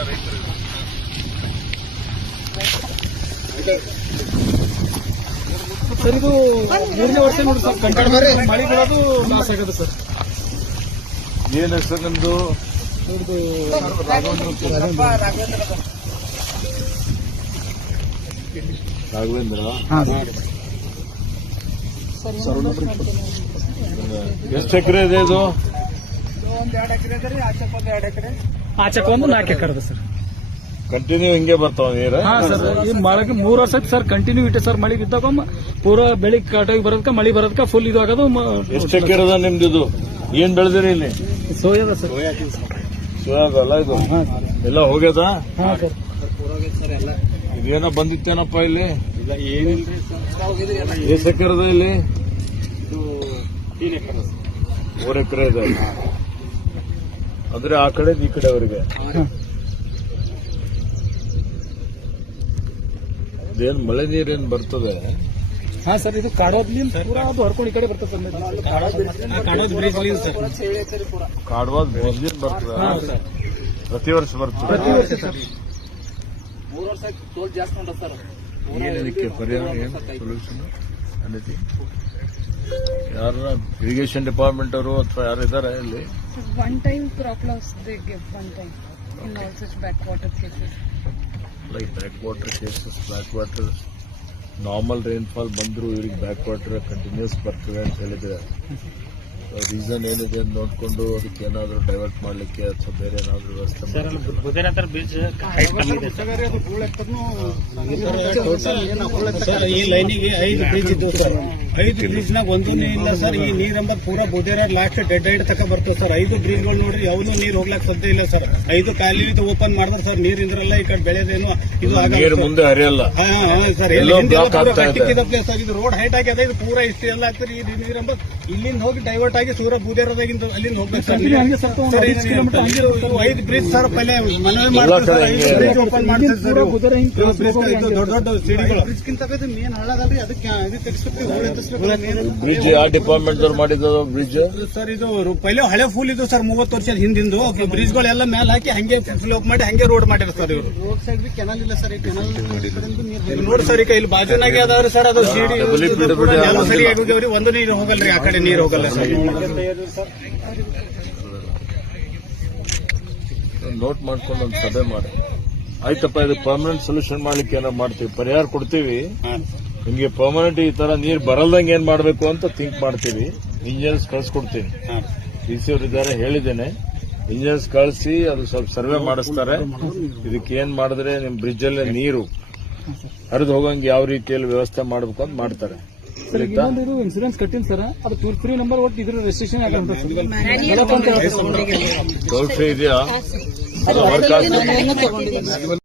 ರೈತರು ಸರ್ ಇದು ಮೂರನೇ ವರ್ಷ ನೋಡಿ ಸರ್ ಕಂಟಿನ್ಯೂ ಮಳೆ ಬೀಳೋದು ಲಾಸ್ ಆಗಿದೆ ಸರ್. ಏನ್ ಹೆಸರು ರಾಘವೇಂದ್ರ? ಎಷ್ಟು ಎಕರೆ ಇದೆ ಇದು? ಆಚೆ ಒಂದ್ ಎರಡು ಎಕರೆ. ಇದೆ ಸರ್. ಕಂಟಿನ್ಯೂ ಹಿಂಗೆ ಬರ್ತಾವ ನೀರ? ಹಾ ಸರ್ ಈ ಮಳೆಗೆ ಮೂರು ವರ್ಷ ಸರ್ ಕಂಟಿನ್ಯೂ ಇಟ್ಟೆ ಸರ್ ಮಳೆ ಬಿದ್ದಾಗ ಪೂರ ಬೆಳಿಗ್ಗೆ ಕಟಾಗಿ ಬರೋದಕ್ಕೆ ಮಳೆ ಬರೋದಕ್ಕೆ ಫುಲ್ ಇದು ಆಗೋದು ಎಷ್ಟು ಎಕರೆ ಅದ ನಿಮ್ದು ಇದು? ಏನ್ ಬೆಳೆದಿರಿ ಇಲ್ಲಿ? ಸೋಯದ ಸರ್. ಸೋಯಾ ಅಲ್ಲ ಇದು? ಎಲ್ಲ ಹೋಗ್ಯದ? ಹಾ ಸರ್. ಇದೇನೋ ಬಂದಿತ್ತೇನಪ್ಪ ಇಲ್ಲಿ? ಎಷ್ಟು ಎಕರೆ ಅದ ಇಲ್ಲಿ? ಮೂರು ಎಕರೆ ಇದೆ. ಅಂದ್ರೆ ಆ ಕಡೆ ಈ ಕಡೆ ಅವರಿಗೆ. ಅದೇನು ಮಳೆ ನೀರೇನ್ ಬರ್ತದೆ? ಹಾ ಸರ್ ಇದು ಕಾಡೋದ್ಲಿಂದ ಪೂರಾ ಅದು ಹರ್ಕೊಂಡು ಈ ಕಡೆ ಬರ್ತದೆ ಸರ್ ಸರ್. ಕಾಡವಾದ ಬ್ರಿಡ್ಜ್ ಬರ್ತದೆ. ಸರ್. ಪ್ರತಿ ವರ್ಷ ಬರ್ತದೆ. ಪ್ರತಿ ವರ್ಷ ಸರ್. ಏನ್ ಇದಕ್ಕೆ ಪರಿಹಾರ ಏನು ಸೊಲ್ಯೂಷನ್ ಅನ್ನತಿ ಯಾರ ಇರಿಗೇಷನ್ ಡಿಪಾರ್ಟ್ಮೆಂಟ್ ಅವರು ಅಥವಾ ಯಾರು ಇದಾರೆ ಇಲ್ಲಿ? One time all such backwater cases. Like backwater cases backwater normal rainfall ಬಂದ್ರು ಇವ್ರಿಗೆ ಬ್ಯಾಕ್ ವಾಟರ್ ಕಂಟಿನ್ಯೂಸ್ ಬರ್ತದೆ ಅಂತ ಹೇಳಿದ್ರೆ ರೀಸನ್ ಏನಿದೆ ಅಂತ ನೋಡ್ಕೊಂಡು ಅದಕ್ಕೆ ಏನಾದರೂ ಡೈವರ್ಟ್ ಮಾಡ್ಲಿಕ್ಕೆ ಅಥವಾ ಬೇರೆ ಏನಾದರೂ ವ್ಯವಸ್ಥೆ ಮಾಡಿ ಸರ್ ಈ ಲೈನಿಗೆ ಐದು ಬ್ರಿಡ್ಜ್ ಇದ್ದು ಸರ್ ಐದು ಬ್ರಿಡ್ಜ್ ನಾಗ ಒಂದೂ ಇಲ್ಲ ಸರ್ ಈ ನೀರ್ ಪೂರ ಪೂರಾ ಬುದೇರ ಲಾಸ್ಟ್ ಡೆಡ್ ಐಡ್ ತಕ ಬರ್ತದೆ ಸರ್ ಐದು ಬ್ರಿಡ್ಜ್ಗಳು ನೋಡ್ರಿ ಯಾವನು ನೀರ್ ಹೋಗ್ಲಾಕ್ ಸಾಧ್ಯ ಇಲ್ಲ ಸರ್ ಐದು ಖಾಲಿ ಓಪನ್ ಮಾಡಿದ್ರೆ ಸರ್ ನೀರ್ ಇದ್ರಲ್ಲ ಈ ಕಡೆ ಬೆಳೆದೇನು ಇದು ಆಗಲ್ಲ. ಮುಂದೆ ಹರಿಯಲ್ಲ. ಸರ್ ಇದೆ. ಇದು ರೋಡ್ ಹೈಟ್ ಆಗಿದೆ ಇದು ಪೂರಾ ಇಷ್ಟು ಎಲ್ಲ ಆಗ್ತದೆ. ಈ ನೀರ್ ಎಂಬದ್ ಇಲ್ಲಿಂದ ಹೋಗಿ ಡೈವರ್ಟ್ ಆಗಿ ಸೂರ ಬೂದೇರದಾಗಿಂದ ಅಲ್ಲಿಂದ ಹೋಗ್ಬೇಕು ಸರ್ ಐದು ಇದು- ಕಿಲೋಮೀಟರ್ ಹಂಗೆ ಇದು- ಇದು ಐದು ಬ್ರಿಡ್ಜ್ ಸರ್ ಪಲ್ಲೆ ಮನವಿ ಮಾಡ್ತಾರೆ ಐದು ಬ್ರಿಡ್ಜ್ ಓಪನ್ ಮಾಡ್ತಾರೆ ಸರ್ ಇದು ದೊಡ್ಡ ದೊಡ್ಡ ಸಿಡಿಗಳು. ಬ್ರಿಡ್ಜ್ಗಿಂತ ಮೇನ್ ಹಳ್ಳದಲ್ರಿ ಅದಕ್ಕೆ ಇದು ಎತ್ತಿಸ್ಬೇಕು ಬ್ರಿಡ್ಜ್ ಯಾವ ಡಿಪಾರ್ಟ್ಮೆಂಟ್ ಅವ್ರು ಮಾಡಿದ್ದು ಬ್ರಿಡ್ಜ್? ಸರ್ ಇದು ಪೈಲೆ ಹಳೆ ಫುಲ್ ಇದು ಸರ್ ಮೂವತ್ತು ವರ್ಷದ ಹಿಂದಿಂದು. ಬ್ರಿಡ್ಜ್ ಗಳೆಲ್ಲ ಮೇಲೆ ಹಾಕಿ ಹಂಗೆ ಸ್ಲೋಪ್ ಮಾಡಿ ಹಂಗೆ ರೋಡ್ ಮಾಡ್ಯಾರ ಸರ್ ಇವರು. ರೋಡ್ ಸೈಡ್ ಕೆನಲ್ ಇಲ್ಲ ಸರ್ ಕೆನಲ್ ನೋಡಿ ಸರ್ ಈಗ ಇಲ್ಲಿ ಬಾಜುನಾಗೆ ಅದಾವ್ರಿ ಸರ್ ಅದು ಸಿಡಿ ಸರಿಯಾಗಿ ಹೋಗ್ಯಾವ್ರಿ ಒಂದು ನೀರು ಹೋಗಲ್ರಿ ಆ ಕಡೆ ನೀರು ಹೋಗಲ್ಲ ಸರ್. ನೋಟ್ ಮಾಡ್ಕೊಂಡು ಒಂದು ಸಭೆ ಮಾಡಿ. ಆಯ್ತಪ್ಪ ಇದು ಪರ್ಮನೆಂಟ್ ಸೊಲ್ಯೂಷನ್ ಮಾಡ್ಲಿಕ್ಕೆ ಏನೋ ಮಾಡ್ತೀವಿ ಪರಿಹಾರ ಕೊಡ್ತೀವಿ. ನಿಮ್ಗೆ ಪರ್ಮನೆಂಟ್ ಈ ತರ ನೀರು ಬರಲ್ದಂಗೆ ಏನ್ ಮಾಡಬೇಕು ಅಂತ ಥಿಂಕ್ ಮಾಡ್ತೀವಿ. ಇಂಜಿನಿಯರ್ಸ್ ಕಳ್ಸಿಕೊಡ್ತೀನಿ. ಡಿ ಸಿ ಅವರು ಇದ್ದಾರೆ ಹೇಳಿದ್ದೇನೆ. ಇಂಜಿನಿಯರ್ಸ್ ಕಳಿಸಿ ಅದು ಸ್ವಲ್ಪ ಸರ್ವೆ ಮಾಡಿಸ್ತಾರೆ. ಇದಕ್ಕೆ ಏನ್ ಮಾಡಿದ್ರೆ ನಿಮ್ ಬ್ರಿಡ್ಜ್ ಅಲ್ಲಿ ನೀರು ಹರಿದು ಹೋಗಂಗೆ ಯಾವ ರೀತಿಯಲ್ಲಿ ವ್ಯವಸ್ಥೆ ಮಾಡ್ಬೇಕು ಅಂತ ಮಾಡ್ತಾರೆ. ಇನ್ಸೂರೆನ್ಸ್ ಕಟ್ಟಿನ ಸರ್. ಅದು ಟೂಲ್ ಫ್ರೀ ನಂಬರ್ ಒಟ್ಟು ಇದ್ರ ರೆಸ್ಟ್ರಿಕ್ಷನ್ ಟೋಲ್ ಫ್ರೀ ಇದೆಯಾ?